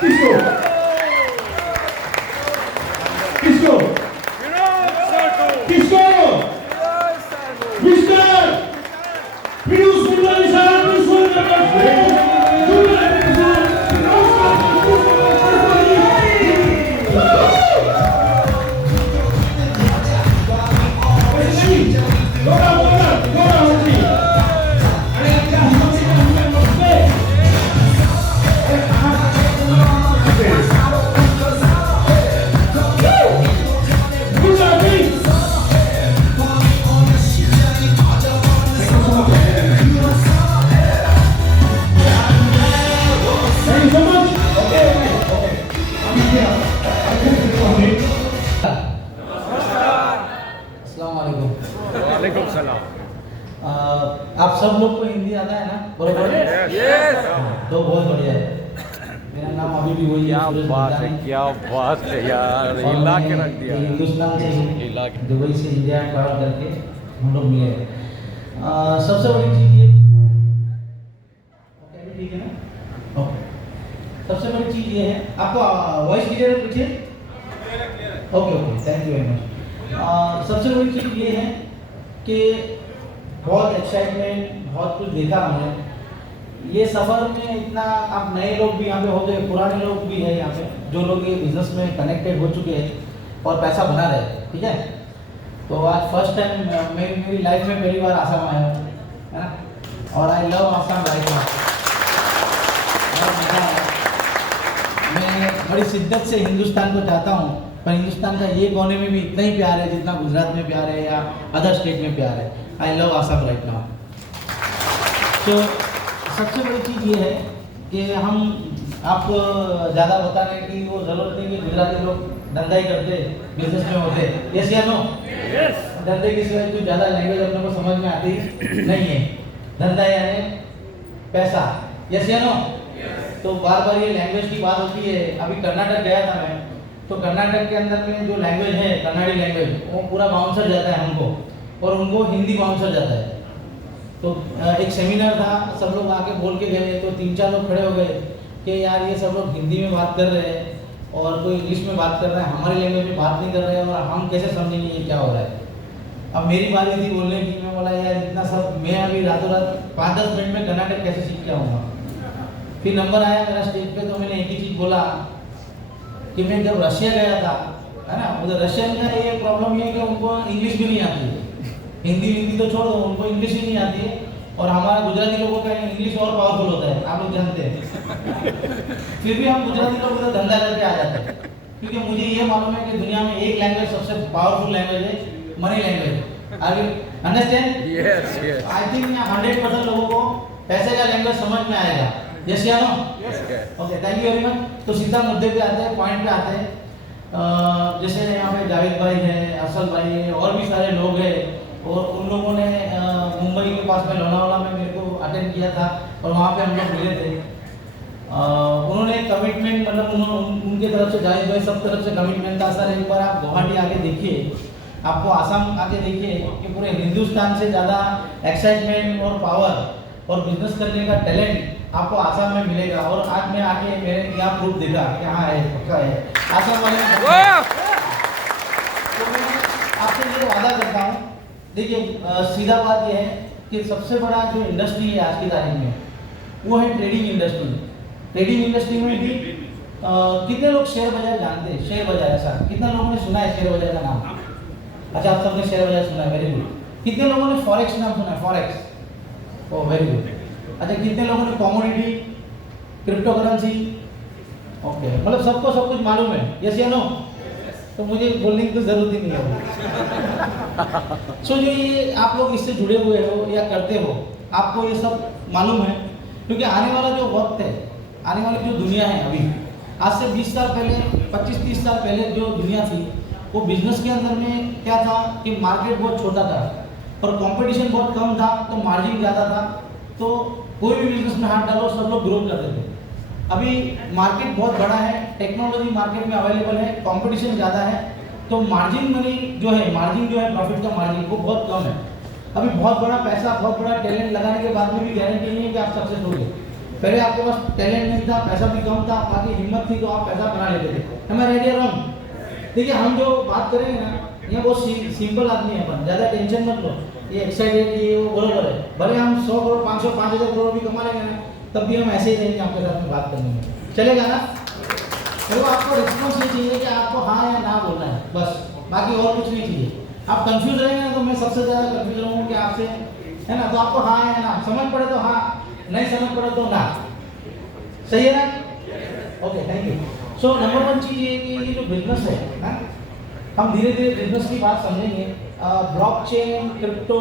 किसको किसको किसको मिस्टर पीयूष मंडल साहब वालेकुम सलाम। आप सब लोग को हिंदी आता है ना? बरोबर? यस। तो बहुत बढ़िया है। मेरा नाम अभी भी वही क्या है, सुरेश बात है, गुरजानी। क्या बात है यार, और हिला के मैंने रख दिया। हिंदुस्तान से हिला के। दुबई से इंडिया ट्रैवल करके हम लोग मिले हैं। सबसे बड़ी चीज़ ये ओके ठीक है ना? ओके। सबसे बड़ी चीज़ ये है, आपको वॉइस क्लियर है पीछे? Okay okay, thank you very much. सबसे बड़ी चीज़ ये है कि बहुत एक्साइटमेंट, बहुत कुछ देखा हमने। ये सफ़र में इतना, आप नए लोग भी यहाँ पे हो गए, पुराने लोग भी हैं यहाँ पे, जो लोग ये बिजनेस में कनेक्टेड हो चुके हैं और पैसा बना रहे हैं, ठीक है? तो आज फर्स्ट टाइम मेरी लाइफ में पहली बार आसाम आया हूँ, है ना? और I love Assam right now. बहुत मज़ा आया। मैं बड़ी शिद्दत से हिंदुस्तान को चाहता हूँ, पर हिंदुस्तान का ये कोने में भी इतना ही प्यार है जितना गुजरात में प्यार है या अदर स्टेट में प्यार है। I love Assam right now. तो सबसे बड़ी चीज़ ये है कि हम आपको ज़्यादा बताने की वो ज़रूरत नहीं कि गुजराती लोग धंधा ही करते, बिजनेस में होते। यस या नो? यस। धंधे की सिवाय कोई ज़्यादा लैंग्वेज अपने को समझ में आती नहीं है। धंधा यानी पैसा। यस या नो? तो बार बार ये लैंग्वेज की बात होती है। अभी कर्नाटक गया था मैं, तो कर्नाटक के अंदर में जो लैंग्वेज है, कन्नाडी लैंग्वेज, वो पूरा बाउंसर जाता है हमको, और उनको हिंदी बाउंसर जाता है। तो एक सेमिनार था, सब लोग आके बोल के गए, तो 3-4 लोग खड़े हो गए कि यार ये सब लोग हिंदी में बात कर रहे हैं और कोई इंग्लिश में बात कर रहा है, हमारी लैंग्वेज में बात नहीं कर रहे हैं, और हम कैसे समझेंगे ये क्या हो रहा है। अब मेरी बारी थी बोलने की। मैं बोला यार इतना सब, मैं अभी रातों रात 5-10 मिनट में कर्नाटक कैसे सीख के आऊँगा। फिर नंबर आया मेरा स्टेज पे, तो मैंने एक ही चीज़ बोला कि मैं जब रशिया गया था, है ना, उधर रशियन का ये प्रॉब्लम ये है कि उनको इंग्लिश भी नहीं आती है। हिंदी तो छोड़ो, उनको इंग्लिश ही नहीं आती है। और हमारा गुजराती लोगों का इंग्लिश और पावरफुल होता है, आप लोग जानते हैं। फिर भी हम गुजराती लोग उधर धंधा करके आ जाते हैं, क्योंकि मुझे ये मालूम है कि दुनिया में एक लैंग्वेज सबसे पावरफुल लैंग्वेज है, money language. Are you understand? Yes yes. I think 100% लोगों को पैसे का लैंग्वेज समझ में आएगा। यस या no? Okay, thank you very much. तो सीधा मुद्दे पे आते हैं, पॉइंट पे आते हैं। जैसे यहाँ पे जावेद भाई है, असल भाई है, और भी सारे लोग हैं, और उन लोगों ने मुंबई के पास में लोनावाला में मेरे को अटेंड किया था, और वहाँ पे हम लोग मिले थे। उन्होंने कमिटमेंट, मतलब उनके तरफ से, जावेद भाई सब तरफ से कमिटमेंट था, सर एक बार आप गुवाहाटी आके देखिए, आपको आसाम आके देखिए कि पूरे हिंदुस्तान से ज़्यादा एक्साइटमेंट और पावर और बिजनेस करने का टैलेंट आपको आसाम में मिलेगा। और आज मैं आके मैंने यहाँ प्रूफ देखा कि हाँ है, पक्का है आसाम वाले। तो मैं आपसे ये वादा करता हूँ, देखिए सीधा बात ये है कि सबसे बड़ा जो इंडस्ट्री है आज की तारीख में, वो है ट्रेडिंग इंडस्ट्री। ट्रेडिंग इंडस्ट्री में भी कितने लोग शेयर बाजार जानते हैं? शेयर बाजार, ऐसा कितने लोगों ने सुना है शेयर बाजार का नाम? अच्छा, आप सबने शेयर बाजार सुना है, वेरी गुड। कितने लोगों ने फॉरेक्स नाम सुना है? Forex, oh very good. अच्छा, कितने लोगों ने कमोडिटी, क्रिप्टो करेंसी? ओके, मतलब सबको सब कुछ मालूम है। यस या नो? तो मुझे बोलने की तो जरूरत ही नहीं है। सो जो ये आप लोग इससे जुड़े हुए हो या करते हो, आपको ये सब मालूम है, क्योंकि आने वाला जो वक्त है, आने वाली जो दुनिया है, अभी आज से 20 साल पहले, 25-30 साल पहले जो दुनिया थी, वो बिजनेस के अंदर में क्या था कि मार्केट बहुत छोटा था और कंपटीशन बहुत कम था, तो मार्जिन ज़्यादा था, तो कोई भी बिजनेस में हाथ डालो सब लोग ग्रो करते थे। अभी मार्केट बहुत बड़ा है, टेक्नोलॉजी मार्केट में अवेलेबल है, कंपटीशन ज़्यादा है, तो मार्जिन मनी जो है, मार्जिन जो है, प्रॉफिट का मार्जिन वो बहुत कम है। अभी बहुत बड़ा पैसा, बहुत बड़ा टैलेंट लगाने के बाद में भी गारंटी नहीं है कि आप सक्सेस होंगे। पहले आपके पास टैलेंट नहीं था, पैसा भी कम था, बाकी हिम्मत थी तो आप पैसा बना लेते थे। Am I right or wrong? देखिए हम जो बात करेंगे ना, ये बहुत सिंपल आदमी है अपन, ज़्यादा टेंशन मत लो, ये एक्साइटेड ये वो बरोबर है। भले हम 100 करोड़ 500 5000 करोड़ भी कमा लेंगे ना, तब भी हम ऐसे ही रहेंगे आपके साथ में बात करने में, चलेगा ना? तो आपको रिस्पॉन्स ये चाहिए कि आपको हाँ या ना बोलना है, बस, बाकी और कुछ नहीं चाहिए। आप कंफ्यूज रहेंगे ना तो मैं सबसे ज़्यादा कंफ्यूज रहूँगा कि आपसे, है ना? तो आपको हाँ या ना, समझ पड़े तो हाँ, नहीं समझ पड़े तो ना, सही है ना? Okay, thank you. So number 1 चीज़ ये कि ये जो बिजनेस है ना, हम धीरे धीरे बिजनेस की बात समझेंगे। ब्लॉकचेन, क्रिप्टो,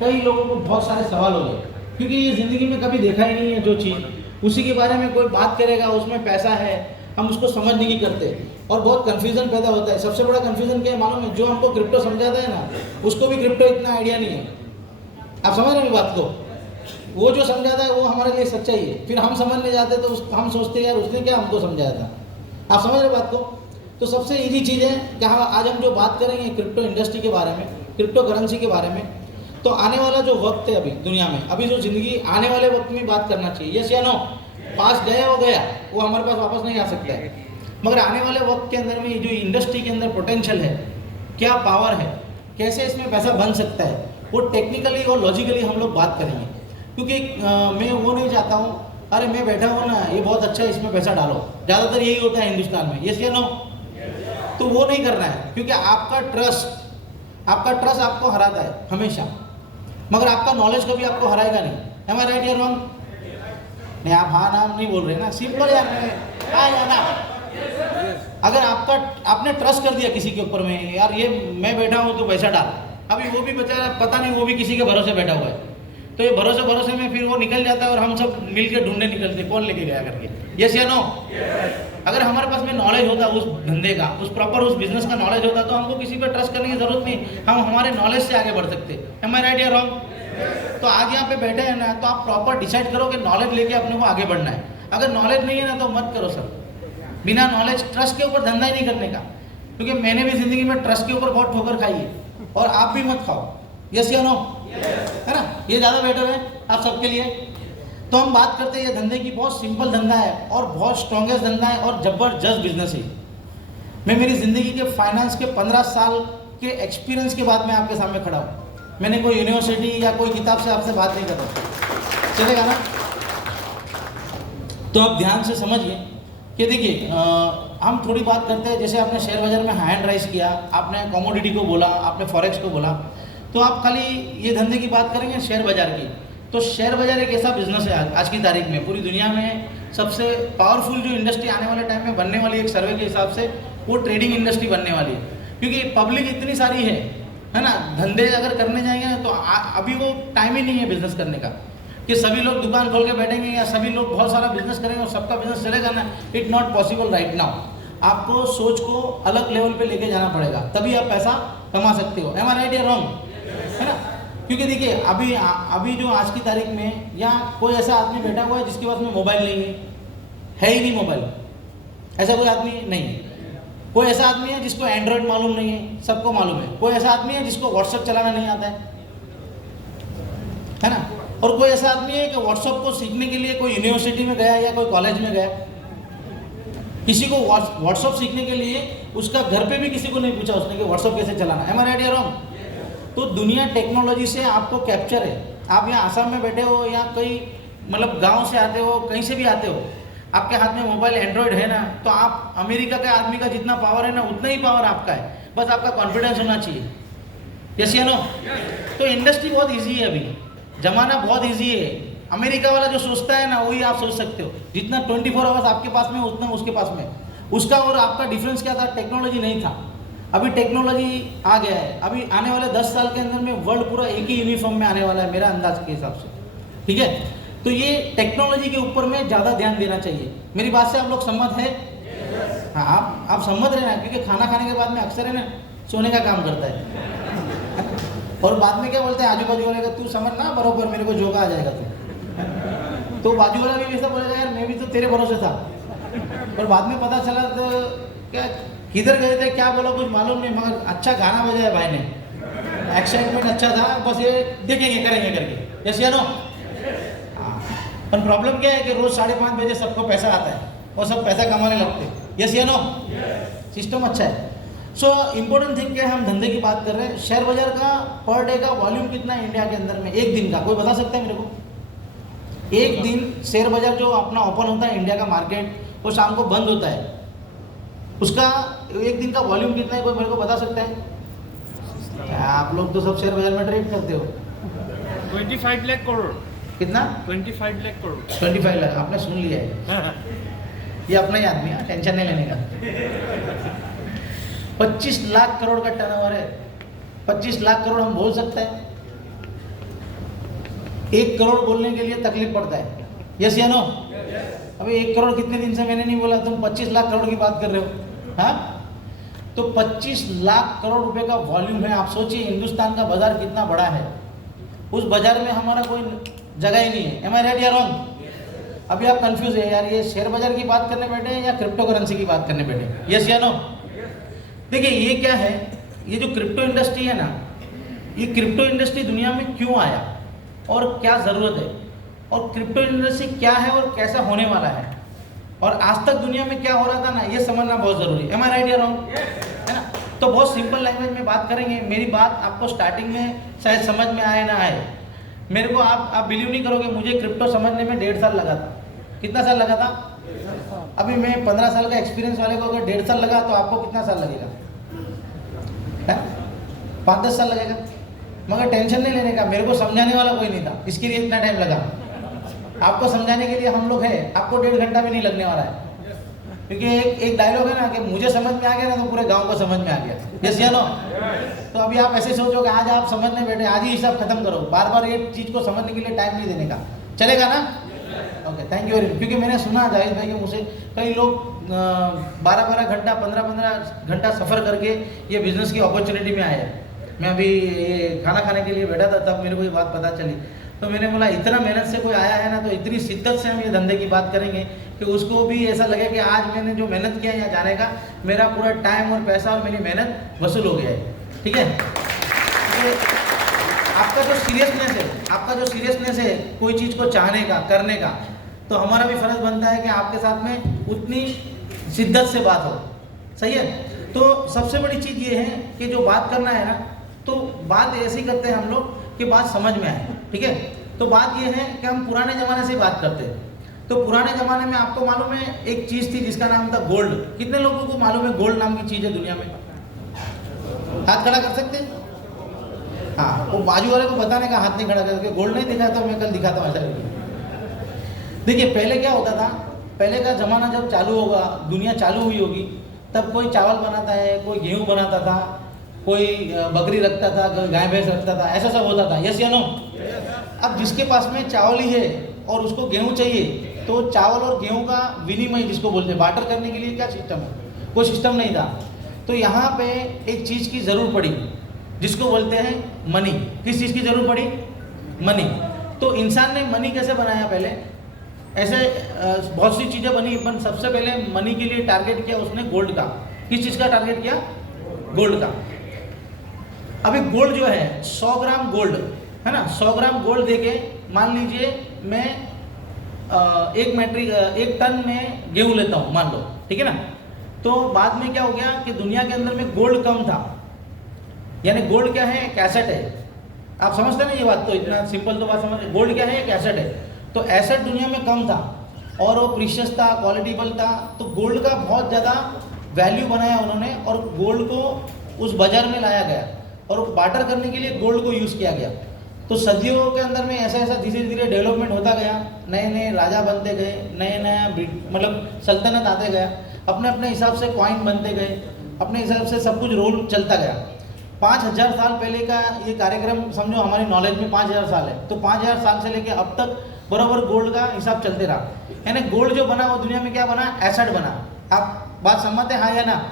कई लोगों को बहुत सारे सवाल हो गए, क्योंकि ये ज़िंदगी में कभी देखा ही नहीं है जो चीज़, उसी के बारे में कोई बात करेगा, उसमें पैसा है, हम उसको समझ नहीं करते और बहुत कन्फ्यूज़न पैदा होता है। सबसे बड़ा कन्फ्यूज़न क्या है मालूम है? जो हमको क्रिप्टो समझाता है ना, उसको भी क्रिप्टो इतना आइडिया नहीं है। आप समझ रहे हैं बात को? वो जो समझाता है वो हमारे लिए सच्चाई है, फिर हम समझने जाते तो हम सोचते हैं यार उसने क्या हमको समझाया था। आप समझ रहे बात को? तो सबसे इजी चीज़ है कि हाँ, आज हम जो बात करेंगे क्रिप्टो इंडस्ट्री के बारे में, क्रिप्टो करेंसी के बारे में, तो आने वाला जो वक्त है अभी दुनिया में, अभी जो ज़िंदगी आने वाले वक्त में बात करना चाहिए, यस या नो? पास गया वो गया, वो हमारे पास वापस नहीं आ सकता है, मगर आने वाले वक्त के अंदर में ये जो इंडस्ट्री के अंदर पोटेंशियल है, क्या पावर है, कैसे इसमें पैसा बन सकता है, वो टेक्निकली और लॉजिकली हम लोग बात करेंगे। क्योंकि मैं वो नहीं चाहता हूँ अरे मैं बैठा हूँ ना, ये बहुत अच्छा है, इसमें पैसा डालो, ज़्यादातर यही होता है हिंदुस्तान में, यस या नो? तो वो नहीं करना है, क्योंकि आपका ट्रस्ट आपको हराता है हमेशा, मगर आपका नॉलेज कभी आपको हराएगा नहीं। Am I right or wrong? नहीं, आप हाँ नाम नहीं बोल रहे ना, सिंपल यार, हाँ या ना। अगर आपने ट्रस्ट कर दिया किसी के ऊपर में, यार ये मैं बैठा हूँ तो पैसा डाल, अभी वो भी बेचारा पता नहीं, वो भी किसी के भरोसे बैठा हुआ है, तो ये भरोसे में फिर वो निकल जाता है और हम सब मिलकर ढूंढने निकलते कौन लेके गया करके, यस या नो? अगर हमारे पास में नॉलेज होता उस धंधे का, उस बिजनेस का नॉलेज होता, तो हमको किसी पर ट्रस्ट करने की जरूरत नहीं, हम हमारे नॉलेज से आगे बढ़ सकते। Am I right or wrong? तो आज यहाँ पे बैठे हैं ना, तो आप प्रॉपर डिसाइड करो कि नॉलेज लेके अपने को आगे बढ़ना है। अगर नॉलेज नहीं है ना तो मत करो सर, बिना नॉलेज ट्रस्ट के ऊपर धंधा ही नहीं करने का, क्योंकि मैंने भी जिंदगी में ट्रस्ट के ऊपर बहुत ठोकर खाई है, और आप भी मत खाओ, यस या नो? है ना? ये ज़्यादा बेटर है आप सबके लिए। तो हम बात करते हैं, ये धंधे की बहुत सिंपल धंधा है और बहुत स्ट्रॉन्गेस्ट धंधा है और ज़बरदस्त बिजनेस है। मैं मेरी ज़िंदगी के फाइनेंस के 15 साल के एक्सपीरियंस के बाद में आपके सामने खड़ा हूँ, मैंने कोई यूनिवर्सिटी या कोई किताब से आपसे बात नहीं कर रहा, चलेगा ना? तो आप ध्यान से समझिए कि देखिए, हम थोड़ी बात करते हैं, जैसे आपने शेयर बाजार में हैंड राइज किया, आपने कमोडिटी को बोला, आपने फॉरेक्स को बोला, तो आप खाली ये धंधे की बात करेंगे शेयर बाजार की, तो शेयर बाजार एक ऐसा बिजनेस है आज की तारीख में पूरी दुनिया में सबसे पावरफुल जो इंडस्ट्री आने वाले टाइम में बनने वाली, एक सर्वे के हिसाब से वो ट्रेडिंग इंडस्ट्री बनने वाली है, क्योंकि पब्लिक इतनी सारी है ना? धंधे अगर करने जाएंगे तो अभी वो टाइम ही नहीं है बिजनेस करने का, कि सभी लोग दुकान खोल के बैठेंगे या सभी लोग बहुत सारा बिजनेस करेंगे और सबका बिजनेस चलेगा ना, it not possible right now. आपको सोच को अलग लेवल पे लेके जाना पड़ेगा, तभी आप पैसा कमा सकते हो। Am I right or wrong? है ना? क्योंकि देखिए अभी जो आज की तारीख में, या कोई ऐसा आदमी बैठा हुआ है जिसके पास में मोबाइल नहीं है ही नहीं मोबाइल, ऐसा कोई आदमी नहीं। कोई ऐसा आदमी है जिसको एंड्रॉयड मालूम नहीं है, सबको मालूम है। कोई ऐसा आदमी है जिसको व्हाट्सएप चलाना नहीं आता है ना? और कोई ऐसा आदमी है कि व्हाट्सएप को सीखने के लिए कोई यूनिवर्सिटी में गया या कोई कॉलेज में गया। किसी को व्हाट्सएप सीखने के लिए उसका घर पे भी किसी को नहीं पूछा उसने कि व्हाट्सएप कैसे चलाना। Am I right or wrong? तो दुनिया टेक्नोलॉजी से आपको कैप्चर है। आप यहाँ आसाम में बैठे हो या कोई मतलब गांव से आते हो, कहीं से भी आते हो, आपके हाथ में मोबाइल एंड्रॉयड है ना, तो आप अमेरिका के आदमी का जितना पावर है ना उतना ही पावर आपका है, बस आपका कॉन्फिडेंस होना चाहिए। यस या नो? तो इंडस्ट्री बहुत ईजी है, अभी जमाना बहुत ईजी है। अमेरिका वाला जो सोचता है ना वही आप सोच सकते हो। जितना 24 आवर्स आपके पास में उतना उसके पास में। उसका और आपका डिफरेंस क्या था? टेक्नोलॉजी नहीं था, अभी टेक्नोलॉजी आ गया है। अभी आने वाले 10 साल के अंदर में वर्ल्ड पूरा एक ही यूनिफॉर्म में आने वाला है मेरा अंदाज के हिसाब से, ठीक है? तो ये टेक्नोलॉजी के ऊपर में ज़्यादा ध्यान देना चाहिए। मेरी बात से आप लोग सहमत है? हाँ, आप सहमत रहना, क्योंकि खाना खाने के बाद में अक्सर है ना सोने का काम करता है और बाद में क्या बोलते हैं आजू बाजू वाले का, तू समझ ना बरोबर मेरे को जोगा आ जाएगा तू। तो बाजू वाला भी वैसा बोलेगा, यार मैं भी तो तेरे भरोसे था, और बाद में पता चला तो क्या किधर गए थे क्या बोला कुछ मालूम नहीं, मगर अच्छा गाना बजाया भाई ने, एक्साइटमेंट अच्छा था, बस ये देखेंगे करेंगे करके। यस या नो? पर प्रॉब्लम क्या है कि रोज 5:30 बजे सबको पैसा आता है और सब पैसा कमाने लगते हैं। यस या नो? सिस्टम अच्छा है। सो इम्पोर्टेंट थिंग क्या है, हम धंधे की बात कर रहे हैं। शेयर बाजार का पर डे का वॉल्यूम कितना है इंडिया के अंदर में एक दिन का, कोई बता सकता है मेरे को? एक दिन शेयर बाजार जो अपना ओपन होता है इंडिया का मार्केट, वो शाम को बंद होता है, उसका एक दिन का वॉल्यूम कितना है, कोई मेरे को बता सकता है? आप लोग तो सब शेयर बाजार में ट्रेड करते हो। 25 लाख करोड़। कितना? 25 लाख करोड़। 25 लाख, आपने सुन लिया है। ये अपना ही आदमी है, टेंशन नहीं लेने का। 25 लाख करोड़ का टर्नओवर है। 25 लाख करोड़ हम बोल सकते हैं? 1 करोड़ बोलने के लिए तकलीफ पड़ता है। यस या नो? अभी 1 करोड़ कितने दिन से मैंने नहीं बोला, तुम 25 लाख करोड़ की बात कर रहे हो। हाँ, तो 25 लाख करोड़ रुपए का वॉल्यूम है। आप सोचिए हिंदुस्तान का बाजार कितना बड़ा है, उस बाजार में हमारा कोई जगह ही नहीं है। एम आई राइट या रॉन्ग? अभी आप कंफ्यूज है यार, ये शेयर बाजार की बात करने बैठे हैं या क्रिप्टो करेंसी की बात करने बैठे हैं? यस या नो? देखिए ये क्या है, ये जो क्रिप्टो इंडस्ट्री है ना, ये क्रिप्टो इंडस्ट्री दुनिया में क्यों आया और क्या ज़रूरत है, और क्रिप्टो इंडस्ट्री क्या है और कैसा होने वाला है, और आज तक दुनिया में क्या हो रहा था ना, ये समझना बहुत ज़रूरी है। एम आई राइट या रॉन्ग? है ना? तो बहुत सिंपल लैंग्वेज में बात करेंगे। मेरी बात आपको स्टार्टिंग में शायद समझ में आए ना आए, मेरे को आप बिलीव नहीं करोगे, मुझे क्रिप्टो समझने में 1.5 साल लगा था। कितना साल लगा था? अभी मैं 15 साल का एक्सपीरियंस वाले को अगर 1.5 साल लगा तो आपको कितना साल लगेगा? 5-10 साल लगेगा। मगर टेंशन नहीं लेने का, मेरे को समझाने वाला कोई नहीं था, इसके लिए इतना टाइम लगा। आपको समझाने के लिए हम लोग हैं, आपको 1.5 घंटा भी नहीं लगने वाला है। क्योंकि एक डायलॉग है ना कि मुझे समझ में आ गया ना तो पूरे गांव को समझ में आ गया। यस या नो? तो अभी आप ऐसे सोचो कि आज आप समझने बैठे, आज ही हिसाब खत्म करो, बार बार ये चीज़ को समझने के लिए टाइम नहीं देने का। चलेगा ना? Okay, thank you very much. क्योंकि मैंने सुना जाहिद भाई के मुझसे, कई लोग 12-12 घंटा 15-15 घंटा सफ़र करके ये बिज़नेस की अपॉर्चुनिटी में आए हैं। मैं अभी ये खाना खाने के लिए बैठा था, तब मेरे को ये बात पता चली, तो मैंने बोला इतना मेहनत से कोई आया है ना, तो इतनी शिद्दत से हम ये धंधे की बात करेंगे कि उसको भी ऐसा लगे कि आज मैंने जो मेहनत किया यहाँ जाने का, मेरा पूरा टाइम और पैसा और मेरी मेहनत वसूल हो गया है। ठीक है? आपका जो सीरियसनेस है कोई चीज़ को चाहने का, करने का, तो हमारा भी फ़र्ज़ बनता है कि आपके साथ में उतनी शिद्दत से बात हो। सही है? तो सबसे बड़ी चीज़ ये है कि जो बात करना है ना, तो बात ऐसी करते हैं हम लोग कि बात समझ में आए। ठीक है? तो बात ये है कि हम पुराने ज़माने से बात करते हैं। तो पुराने ज़माने में आपको मालूम है एक चीज़ थी जिसका नाम था गोल्ड। कितने लोगों को मालूम है गोल्ड नाम की चीज़ है दुनिया में? हाथ खड़ा कर सकते हैं? हाँ, वो बाजू वाले को बताने का हाथ नहीं खड़ा करके, गोल्ड नहीं दिखा तो मैं कल दिखाता हूँ ऐसा। देखिए पहले क्या होता था, पहले का ज़माना जब चालू होगा, दुनिया चालू हुई होगी, तब कोई चावल बनाता है, कोई गेहूँ बनाता था, कोई बकरी रखता था, कोई गाय भैंस रखता था, ऐसा सब होता था। यस या नो? अब जिसके पास में चावल ही है और उसको गेहूँ चाहिए, तो चावल और गेहूँ का विनिमय जिसको बोलते हैं, बार्टर करने के लिए क्या सिस्टम है? कोई सिस्टम नहीं था। तो यहाँ पे एक चीज़ की ज़रूरत पड़ी जिसको बोलते हैं मनी। किस चीज़ की ज़रूरत पड़ी? मनी। तो इंसान ने मनी कैसे बनाया? पहले ऐसे बहुत सी चीज़ें बनी, पर सबसे पहले मनी के लिए टारगेट किया उसने गोल्ड का। किस चीज़ का टारगेट किया? गोल्ड का। अभी गोल्ड जो है 100 ग्राम गोल्ड है ना, 100 ग्राम गोल्ड देके मान लीजिए मैं 1 टन में गेहूँ लेता हूँ, मान लो, ठीक है ना। तो बाद में क्या हो गया कि दुनिया के अंदर में गोल्ड कम था, यानी गोल्ड क्या है? एक एसेट है। आप समझते हैं ना ये बात? तो इतना सिंपल तो बात समझ, गोल्ड क्या है? एक एसेट है। तो एसेट दुनिया में कम था और वो प्रीशियस था, क्वालिटीबल था, तो गोल्ड का बहुत ज़्यादा वैल्यू बनाया उन्होंने और गोल्ड को उस बाजार में लाया गया और बार्टर करने के लिए गोल्ड को यूज़ किया गया। तो सदियों के अंदर में ऐसा ऐसा धीरे धीरे डेवलपमेंट होता गया, नए नए राजा बनते गए, नए नए मतलब सल्तनत आते गया, अपने अपने हिसाब से कॉइन बनते गए, अपने हिसाब से सब कुछ रोल चलता गया। 5000 साल पहले का ये कार्यक्रम समझो हमारी नॉलेज में 5000 साल है, तो 5000 साल से लेके अब तक बराबर गोल्ड का हिसाब चलते रहा। यानी गोल्ड जो बना वो दुनिया में क्या बना? एसेट बना। आप बात समझते हैं हाँ या ना?